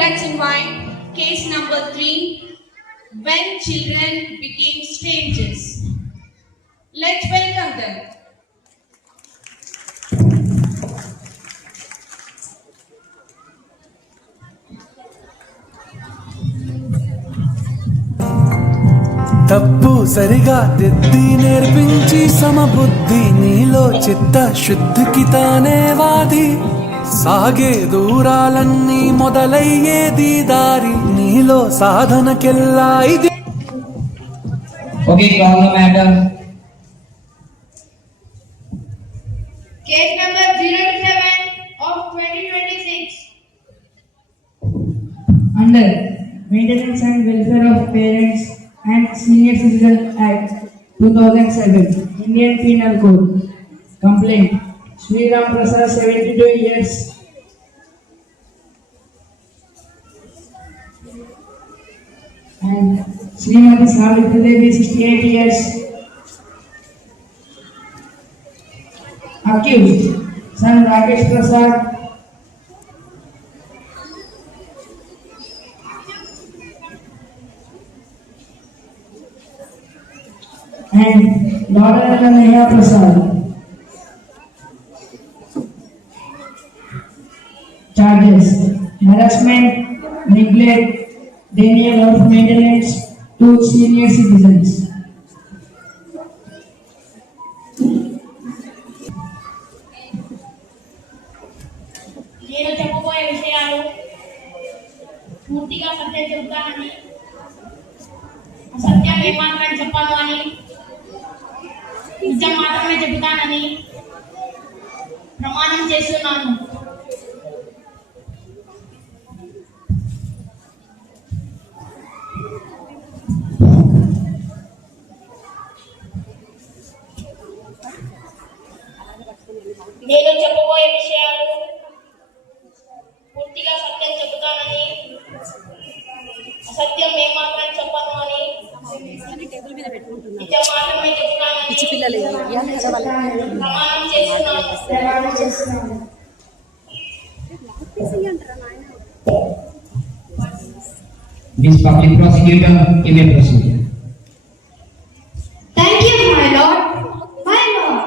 let's invite case number 3, when children became strangers. Let's welcome them. తప్పు సరిగా దిద్ది నేర్పించి సమబుద్ధి నీలో చిత్త శుద్ధికి తానే వాది సాగే దూరాలన్నీ మొదలయ్యేది దారి నీలో సాధనకెల్లా ఇది. Okay, call the matter. Case number 07 of 2026. Under Maintenance and Welfare of Parents and Senior Citizen Act 2007, Indian Penal Code. Complaint: Sri Ram Prasad, 72 years, and Srimati Savitri Devi, 68 years. Accused: son Rakesh Prasad, and daughter Neha Prasad. Charges: harassment, neglect, denial of maintenance to senior citizens. నేను చెప్పబోయే విషయాలు పూర్తిగా సత్యం చెబుతానని, అసత్యం ఏమాత్రం చెప్పను అని, నిజం మాత్రమే చెబుతానని ప్రమాణం చేస్తున్నాను. నేను చెప్పబోయే విషయాలు పూర్తిగా సత్యం చెబుతానని, అసత్యం ఏమాత్రం చెప్పను అని, నిజం మాత్రమే చెబుతానని ప్రమాణం చేస్తున్నాను. Miss Public Prosecutor, you may proceed. Thank you, my lord. My lord,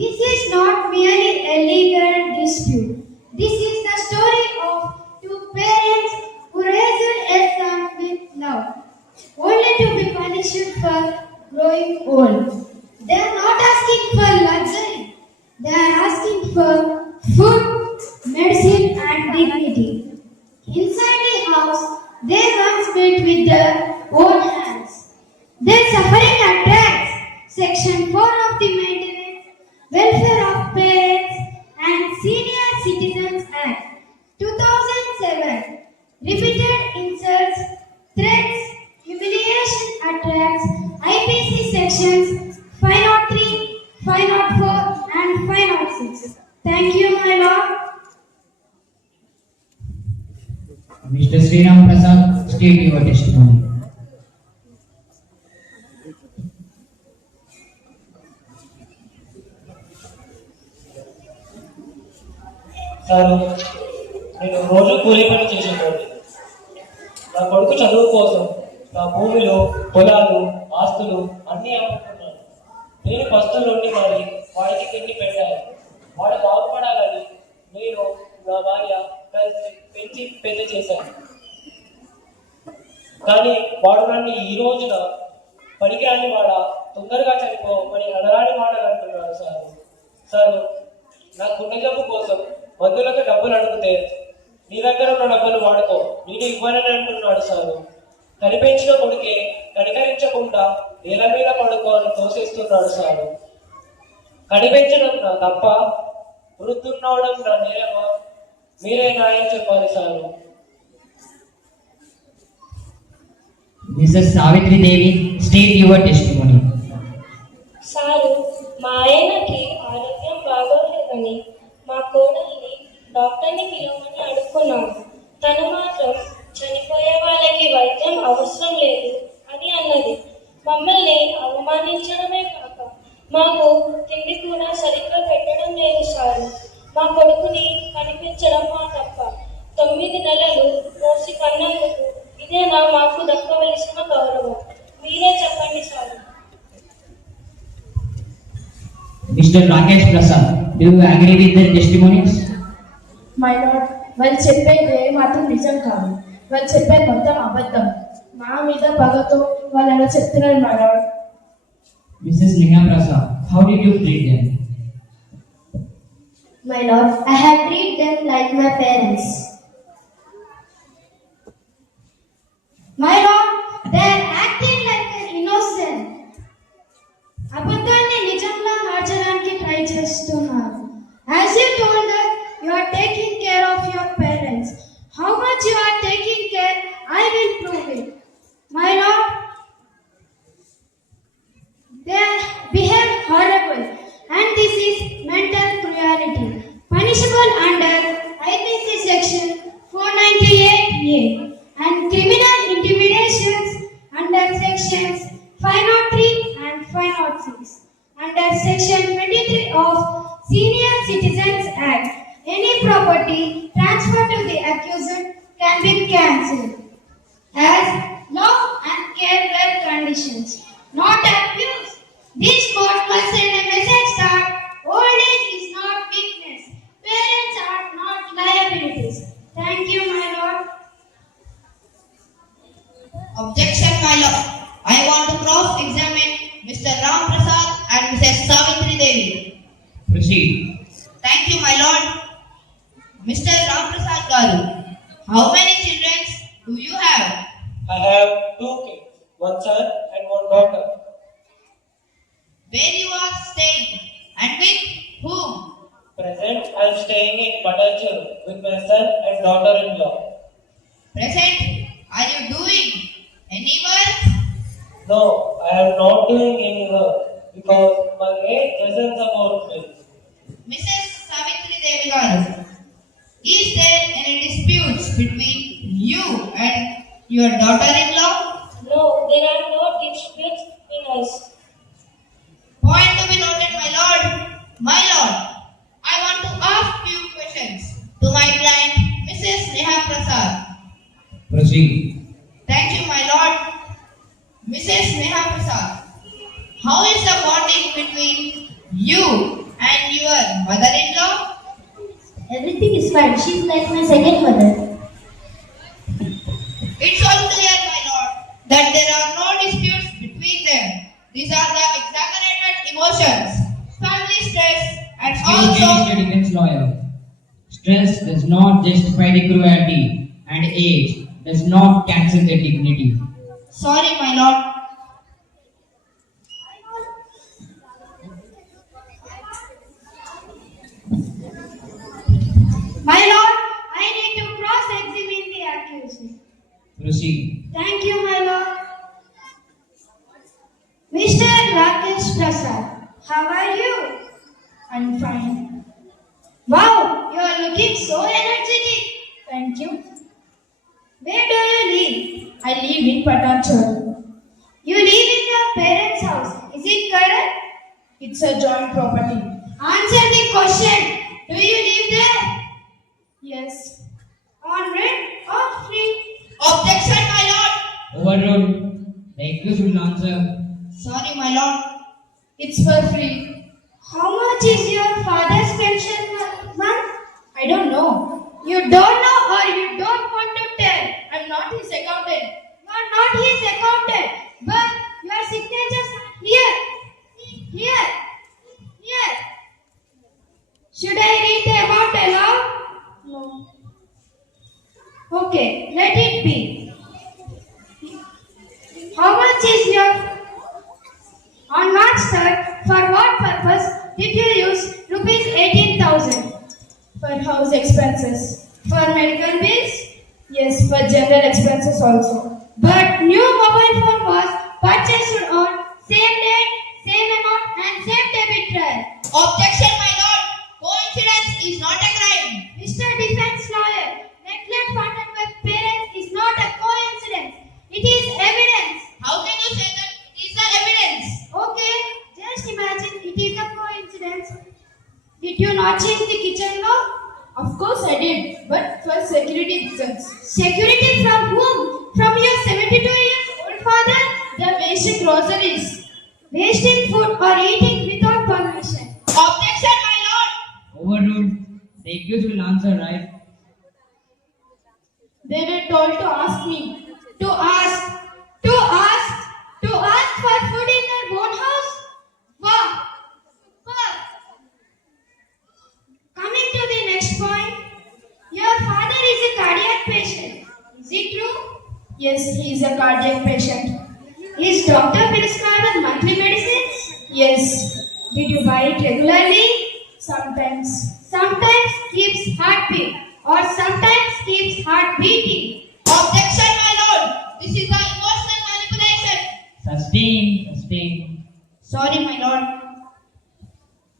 this is not merely a legal dispute. This is the story of two parents who raised a son with love, only to be punished for growing old. They are not asking for luxury. They are asking for food, medicine, and dignity. Inside the house, they once built with their own hands. Their suffering attracts Section 4 of the Maintenance, Welfare of Parents and Senior Citizens Act 2007. Repeated insults, threats, humiliation attracts IPC Sections 503, 504 and 506. Thank you, my lord. Mr. Sri Ram Prasad, state your testimony. Sir, నేను రోజు కూలీ పని చేసేవాడిని. నా కొడుకు చదువు కోసం నా భూమిలో పొలాలు ఆస్తులు అన్నీ అమ్ముకున్నాను. నేను కష్టంలోని మరి వాడికి తిండి పెట్టాను. వాడు బాగుపడాలని నేను నా భార్య కలిసి పెంచి పెద్ద చేశాను. కానీ వాడు నన్ను ఈ రోజున పనికిరాని వాడ తొందరగా చనిపోమని అనరాని మాటలు అంటున్నాడు. సార్, నా గుండె జబ్బు కోసం మందులకు డబ్బులు అడిగితే నీ దగ్గర ఉన్న డబ్బులు వాడుకో, నేను ఇవ్వనని అంటున్నాడు. సార్, కనిపించిన కొడుకే కనికరించకుండా నేల మీద పడుకో అని తోసేస్తున్నాడు. సార్, కనిపించడం నా తప్ప, వృద్ధున్నవడం నా నేరమా? మీరే న్యాయం చెప్పాలి. Sir, Mrs. Savitri Devi, state your testimony. Sir, మా ఆయనకి ఆరోగ్యం బాగోలేదని మా కోడల్ని డాక్టర్ని పిలవమని అడుక్కున్నాను. తను మాత్రం చనిపోయే వాళ్ళకి వైద్యం అవసరం లేదు అని అన్నది. మమ్మల్ని అవమానించడమే కాక మాకు తిండి కూడా సరిగ్గా పెట్టడం లేదు. సారు, మా కొడుకుని కనిపించడం మా తప్ప. 9 నెలలు మోసి కన్నందుకు ఇదేనా మాకు దక్కవలసిన గౌరవం? మీరే చెప్పండి sir. Mr. Rakesh Prasad, do you agree with the testimonies? My lord, వాళ్ళు చెప్పేది ఏ మాత్రం నిజం కాదు. వాళ్ళు చెప్పేది మొత్తం అబద్ధం. మా మీద పగతో వాళ్ళు అలా చెప్తున్నారు my lord. Mrs. Neha Prasad, how did you treat them? My lord, I have treated them like my parents. My lord, they are acting like an innocent. అబద్ధాన్ని నిజంగా మార్చడానికి ట్రై చేస్తున్నారు. As you told that you are taking care of your parents. How much you are taking care, I will prove it. My lord, they behave horrible and this is mental cruelty. Punishable under IPC section 498A and criminal intimidations under sections 503 and 506. Under section 23 of Senior Citizens Act, any property transferred to the accused can be cancelled as love and care well conditions, not abuse. This court must send a message that old age is not weakness. Parents are not liabilities. Thank you, my lord. Objection, my lord. I want to cross-examine Mr. Ram Prasad and Mrs. Savitri Devi. Proceed. Thank you, my lord. Mr. Ram Prasad Garu, how many children do you have? I have 2 kids, 1 son and 1 daughter. Where you are staying and with whom? Present, I am staying in Patajur with my son and daughter-in-law. Present, are you doing any work? No, I am not doing any work because my age doesn't support me. Mrs. Savitri Devi Garu, is there any disputes between you and your daughter-in-law? No, there are no disputes between us. Point to be noted, my lord. My lord, I want to ask few questions to my client, Mrs. Neha Prasad. Proceed. Thank you, my lord. Mrs. Neha Prasad, how is the bonding between you and your mother-in-law? Everything is fine. She's like my second mother. It's all clear, my lord, that there are no disputes between them. These are the exaggerated emotions, family stress, and Excuse me, also... Mr. Defense Lawyer. Stress does not justify the cruelty, and age does not cancel the dignity. Sorry, my lord. My lord, I need to cross-examine the accused. Proceed. Thank you, my lord. Mr. Rakesh Prasad, how are you? I'm fine. Wow, you are looking so energetic. Thank you. Where do you live? I live in Patanchar. You live in your parents' house. Is it correct? It's a joint property. Answer the question. Do you live there? Yes. On rent or free? Objection, my lord. Overruled. The accused will answer. Sorry, my lord. It's for free. How much is your father's pension month? I don't know. You don't know or you don't want to tell? I'm not his accountant. You are not his accountant, but your signatures are here. Here. Here. Should I read the amount aloud? No. Okay, let it be. How much is your... On March 3rd, for what purpose did you use rupees 18,000? For house expenses. For medical bills? Yes, for general expenses also. But new mobile phone was purchased on same date, same amount and same debit trail. Objection, my lord. Coincidence is not a crime. Mr. Defense Lawyer, neglect funded by parents is not a coincidence. It is evidence. How can you say that it is the evidence? Okay, just imagine it is a coincidence. Did you not change the kitchen door? Of course I did, but for security reasons. Security from whom? From your 72 years old father? The basic groceries. Wasting food or eating without permission. Objection, my lord! Overruled. The accused will answer, right? They were told to ask me. To ask for food in their own house? Wow! Wow! Coming to the next point, your father is a cardiac patient. Is it true? Yes, he is a cardiac patient. Is doctor prescribed monthly medicines? Yes, Did you buy it regularly? sometimes. Sometimes keeps heartbeat or sometimes keeps heart beating. Objection, my lord! This is the emotional manipulation. Sustain. Sorry, my lord.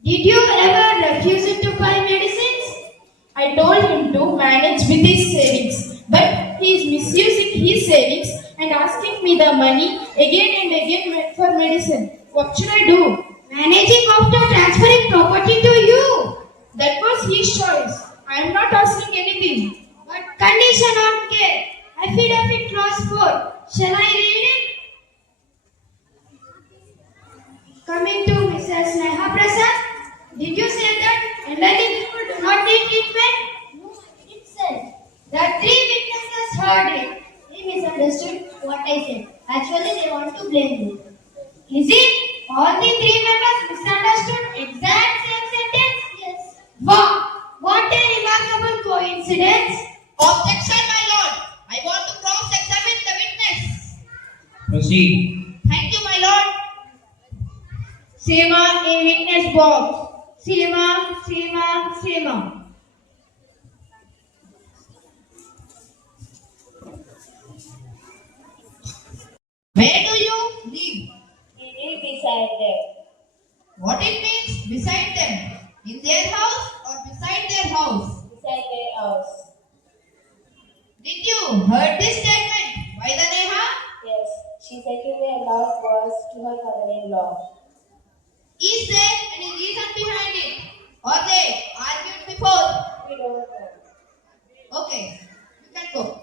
Did you ever refuse it to buy medicines? I told him to manage with his savings, but he is misusing his savings and asking me the money again and again for medicine. What should I do? Managing after transferring property to you. That was his choice. I am not asking anything. But condition on care. Affidavit clause 4. Shall I read it? Coming to Mrs. Neha Prasad. Did you say that elderly people do not need treatment? No, it said. The three witnesses heard it. They misunderstood what I said. Actually, they want to blame me. Is it? All the three members misunderstood exact same sentence? Yes. Wow! What a remarkable coincidence! Objection, my lord. I want to cross-examine the witness. Proceed. Thank you, my lord. Seema, a witness box. Seema. Where do you live? We live beside them. What it means beside them? In their house or beside their house? Beside their house. Did you heard this statement by the Neha? Yes, she seconded a love was to her mother-in-law. Is there any reason behind it? Or they argued before? We don't know. Okay, you can go.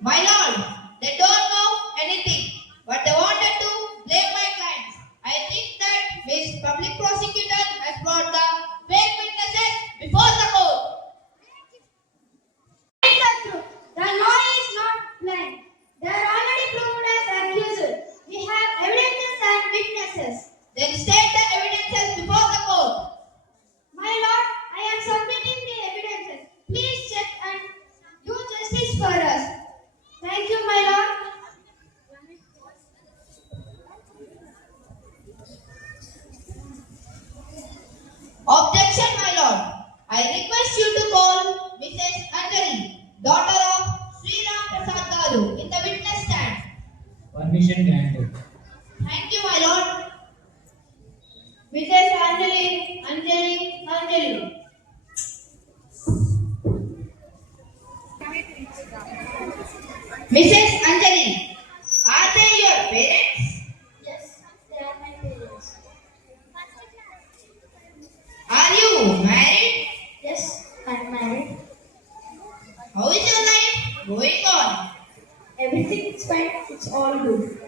My lord, they don't know anything, but they wanted to blame my clients. I think that Miss Public Prosecutor has brought the fake witnesses before the court. It's the truth. The law is not blind. They are already proved as accused. We have evidences and witnesses. Then state the evidences before the court. My lord, I am submitting the evidences. Please check and do justice for us. Thank you, my lord. Objection, my lord. I request you to call Mrs. Anjali, daughter of Sri Ram Prasad Garu, in the witness stand. Permission granted. Thank you, my lord. Mrs. Anjali. Mrs. Anjali, are they your parents? Yes, they are my parents. Are you married? Yes, I am married. How is your life going on? Everything is fine. It's all good.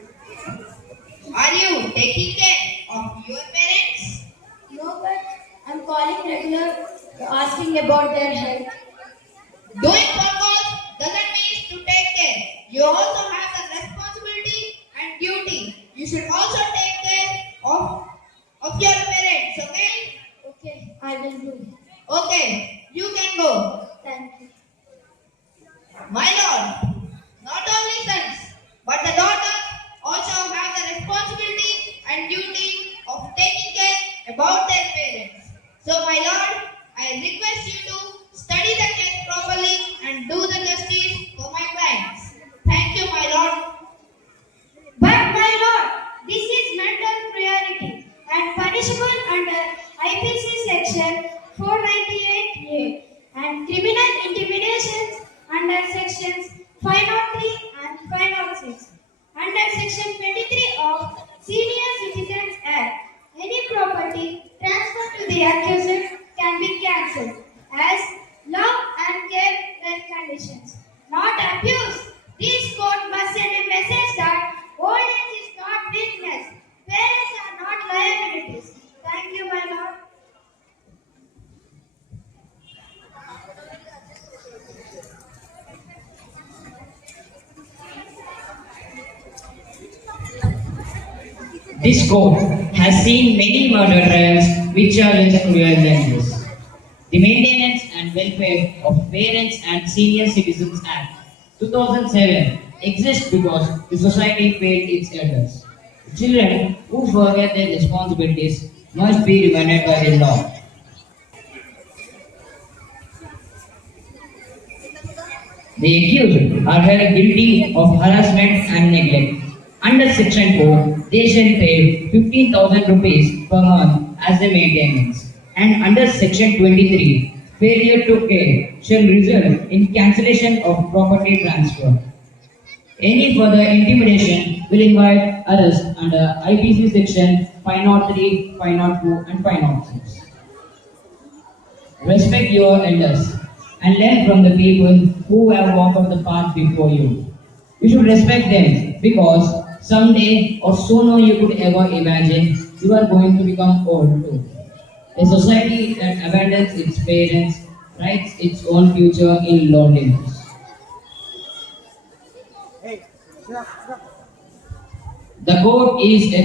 Are you taking care of your parents? No, but I'm calling regular asking about their health. Doing phone calls doesn't mean to take care. You also have the responsibility and duty. You should also take care of your parents, okay? Okay, I will do. Okay, you can go. Thank you. My lord, not only sons, but the daughters also have the responsibility and duty of taking care about their parents. So, my lord, I request you to study the case properly and do the justice for my clients. Thank you, my lord. But my lord, this is mental cruelty and punishable under IPC section 498A and criminal intimidations under sections 503 and 506. Under section 23 of Senior Citizens Act, any property transferred to the accused can be cancelled as law This court has seen many murder trials which are less cruel than this. The Maintenance and Welfare of Parents and Senior Citizens Act 2007 exists because the society failed its elders. Children who forget their responsibilities must be remanded by the law. The accused are held guilty of harassment and neglect. Under Section 4, they shall pay 15,000 rupees per month as the maintenance. And under Section 23, failure to pay shall result in cancellation of property transfer. Any further intimidation will invite arrest under IPC Section 503, 502, and 506. Respect your elders and learn from the people who have walked the path before you. You should respect them because someday or sooner you could ever imagine you are going to become old too. A society that abandons its parents writes its own future in loneliness. The court is a